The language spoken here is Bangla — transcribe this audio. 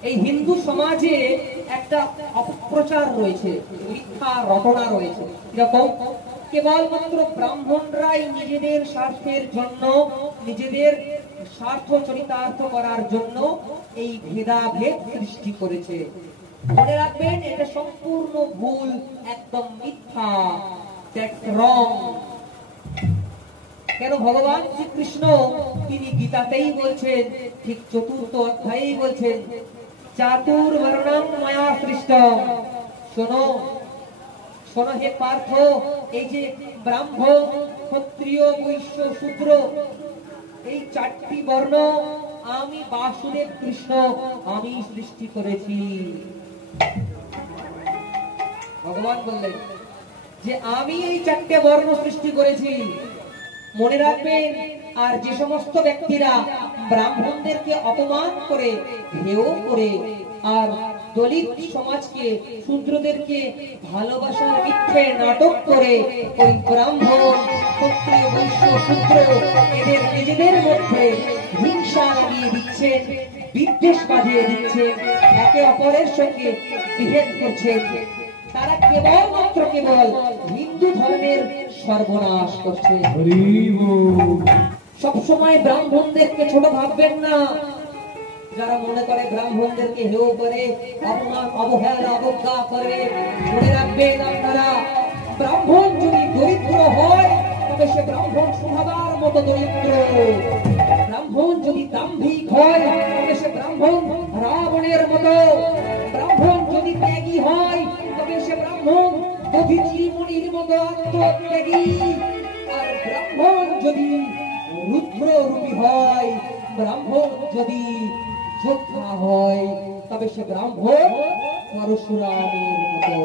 এই হিন্দু সমাজে একটা অপপ্রচার রয়েছে, মিথ্যা রটনা রয়েছে। এরকম কেবলমাত্র ব্রাহ্মণরাই নিজেদের স্বার্থের জন্য, নিজেদের স্বার্থ চরিতার্থ করার জন্য এই ভেদাভেদ সৃষ্টি করেছে। মনে রাখবেন, এটা সম্পূর্ণ ভুল, একদম মিথ্যা। কেন ভগবান শ্রীকৃষ্ণ তিনি গীতাতেই বলছেন, ঠিক 4th অধ্যায়েই বলছেন, চাতুর্বর্ণং মায়া সৃষ্টম। শোনো শোনো হে পার্থ, এই যে ব্রাহ্মণ, ক্ষত্রিয়, বৈশ্য, শূদ্র, এই 4টি বর্ণ আমি বাসুদেব কৃষ্ণ আমি সৃষ্টি করেছি। ভগবান বললেন যে আমি এই 4টে বর্ণ সৃষ্টি করেছি। মনে রাখবেন, আর যে সমস্ত ব্যক্তিরা ব্রাহ্মণদেরকে অপমান করে, হেয় করে, আর দলিত সমাজকে, শূদ্রদেরকে ভালোবাসার মিথ্যে নাটক করে ওই ব্রাহ্মণ, ক্ষত্রিয়, বৈশ্য, শূদ্র এদের নিজেদের মধ্যে হিংসা লাগিয়ে দিচ্ছে, বিদ্বেষ বাঁধিয়ে দিচ্ছে, একে অপরের সঙ্গে বিভেদ করছে, তারা কেবলমাত্র হিন্দু ধর্মের সর্বনাশ করছে। সবসময় ব্রাহ্মণদেরকে ছোট ভাববেন না। যারা মনে করে ব্রাহ্মণদেরকে হেয় করে, অপমান, অবহেলা, অবজ্ঞা করে, মনে রাখবেন আপনারা, ব্রাহ্মণ যদি দরিদ্র হয় তবে সে ব্রাহ্মণ স্বভাবের মতো দরিদ্র। ব্রাহ্মণ যদি দাম্ভিক হয় তবে সে ব্রাহ্মণ রাবণের মতো। ব্রাহ্মণ যদি ত্যাগী হয় তবে সে ব্রাহ্মণ দধিচি মুনির মতো আত্মত্যাগী। আর ব্রাহ্মণ যদি রুদ্ররূপী হয়, ব্রাহ্মণ যদি যোদ্ধা হয়, তবে সে ব্রাহ্মণ পরশুরামের মতো।